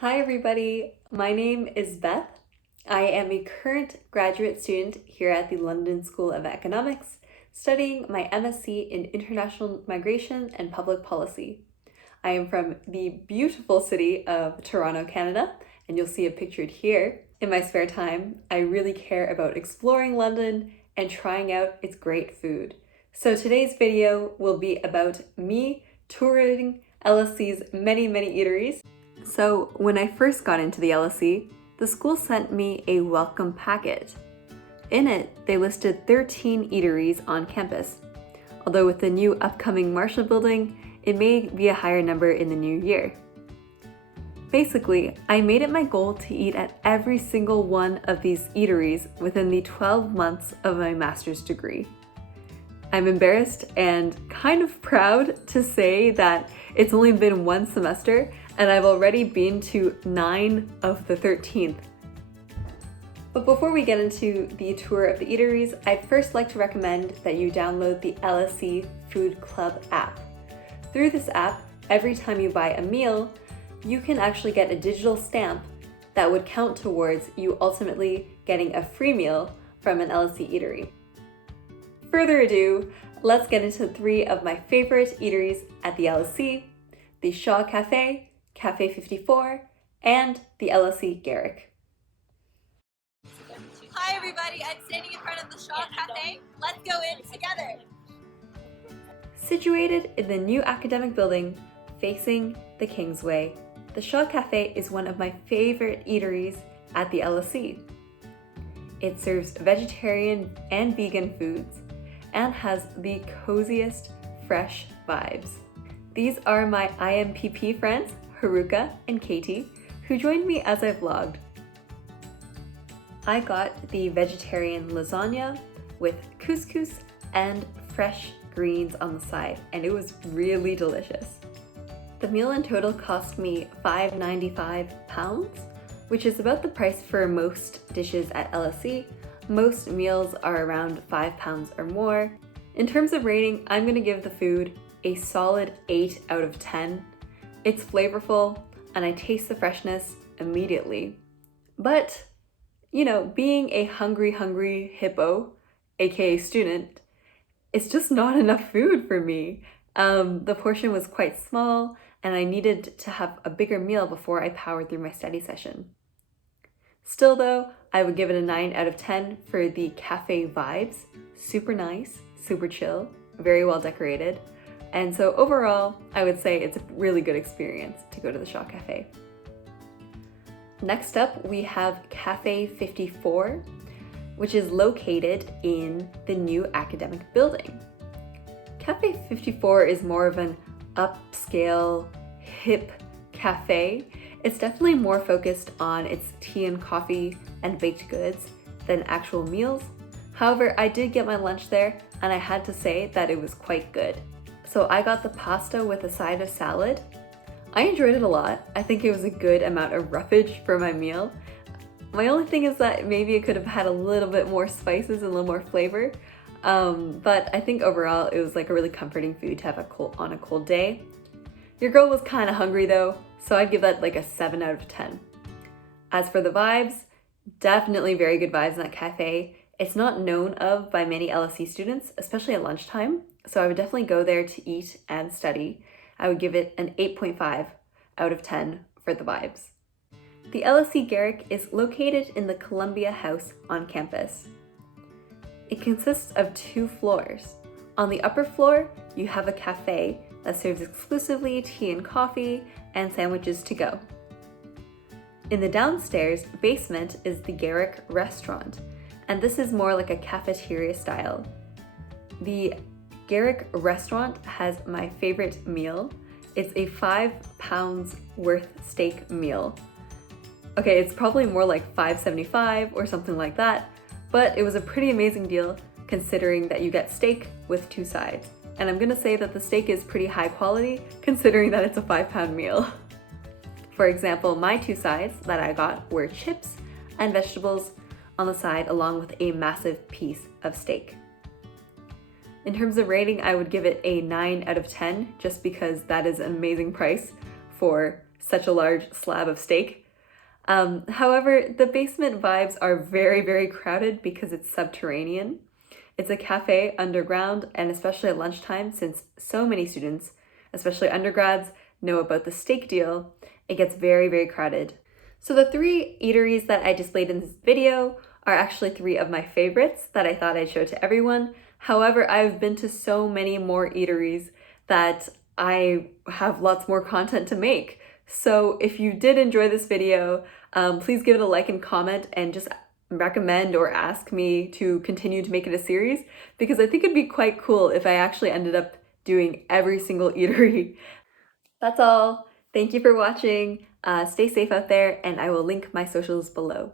Hi everybody, my name is Beth. I am a current graduate student here at the London School of Economics, studying my MSc in International Migration and Public Policy. I am from the beautiful city of Toronto, Canada, and you'll see it pictured here. In my spare time, I really care about exploring London and trying out its great food. So today's video will be about me touring LSE's many eateries. So when I first got into the LSE, the school sent me a welcome packet. In it, they listed 13 eateries on campus. Although with the new upcoming Marshall building, it may be a higher number in the new year. Basically, I made it my goal to eat at every single one of these eateries within the 12 months of my master's degree. I'm embarrassed and kind of proud to say that it's only been one semester and I've already been to 9 of the 13th. But before we get into the tour of the eateries, I'd first like to recommend that you download the LSE Food Club app. Through this app, every time you buy a meal, you can actually get a digital stamp that would count towards you ultimately getting a free meal from an LSE eatery. Further ado, let's get into 3 of my favorite eateries at the LSE, the Shop Cafe, Cafe 54, and the LSE Garrick. Hi everybody, I'm standing in front of the Shop Cafe. Let's go in together. Situated in the new academic building facing the Kingsway, the Shop Cafe is one of my favorite eateries at the LSE. It serves vegetarian and vegan foods and has the coziest, fresh vibes. These are my IMPP friends, Haruka and Katie, who joined me as I vlogged. I got the vegetarian lasagna with couscous and fresh greens on the side, and it was really delicious. The meal in total cost me £5.95, which is about the price for most dishes at LSE. Most meals are around £5 or more. In terms of rating, I'm going to give the food a solid 8 out of 10. It's flavorful and I taste the freshness immediately. But, being a hungry hippo, aka student, it's just not enough food for me. The portion was quite small and I needed to have a bigger meal before I powered through my study session. Still though, I would give it a 9 out of 10 for the cafe vibes. Super nice, super chill, very well decorated. And so overall, I would say it's a really good experience to go to the Shop Cafe. Next up, we have Cafe 54, which is located in the new academic building. Cafe 54 is more of an upscale, hip cafe. It's definitely more focused on its tea and coffee and baked goods than actual meals. However, I did get my lunch there and I had to say that it was quite good. So I got the pasta with a side of salad. I enjoyed it a lot. I think it was a good amount of roughage for my meal. My only thing is that maybe it could have had a little bit more spices and a little more flavor. But I think overall it was like a really comforting food to have on a cold day. Your girl was kind of hungry though, so I'd give that like a 7 out of 10. As for the vibes, definitely very good vibes in that cafe. It's not known of by many LSE students, especially at lunchtime, so I would definitely go there to eat and study. I would give it an 8.5 out of 10 for the vibes. The LSE Garrick is located in the Columbia House on campus. It consists of 2 floors. On the upper floor, you have a cafe that serves exclusively tea and coffee and sandwiches to go. In the downstairs basement is the Garrick restaurant, and this is more like a cafeteria style. The Garrick restaurant has my favorite meal. It's a £5 worth steak meal. Okay, it's probably more like $5.75 or something like that, but it was a pretty amazing deal considering that you get steak with 2 sides. And I'm gonna say that the steak is pretty high quality considering that it's a £5 meal. For example, my 2 sides that I got were chips and vegetables on the side along with a massive piece of steak. In terms of rating, I would give it a 9 out of 10 just because that is an amazing price for such a large slab of steak. However, the basement vibes are very, very crowded because it's subterranean. It's a cafe underground, and especially at lunchtime, since so many students, especially undergrads, know about the steak deal, it gets very, very crowded. So the 3 eateries that I displayed in this video are actually 3 of my favorites that I thought I'd show to everyone. However, I've been to so many more eateries that I have lots more content to make. So if you did enjoy this video, please give it a like and comment, and just recommend or ask me to continue to make it a series, because I think it'd be quite cool if I actually ended up doing every single eatery. That's all. Thank you for watching. Stay safe out there, and I will link my socials below.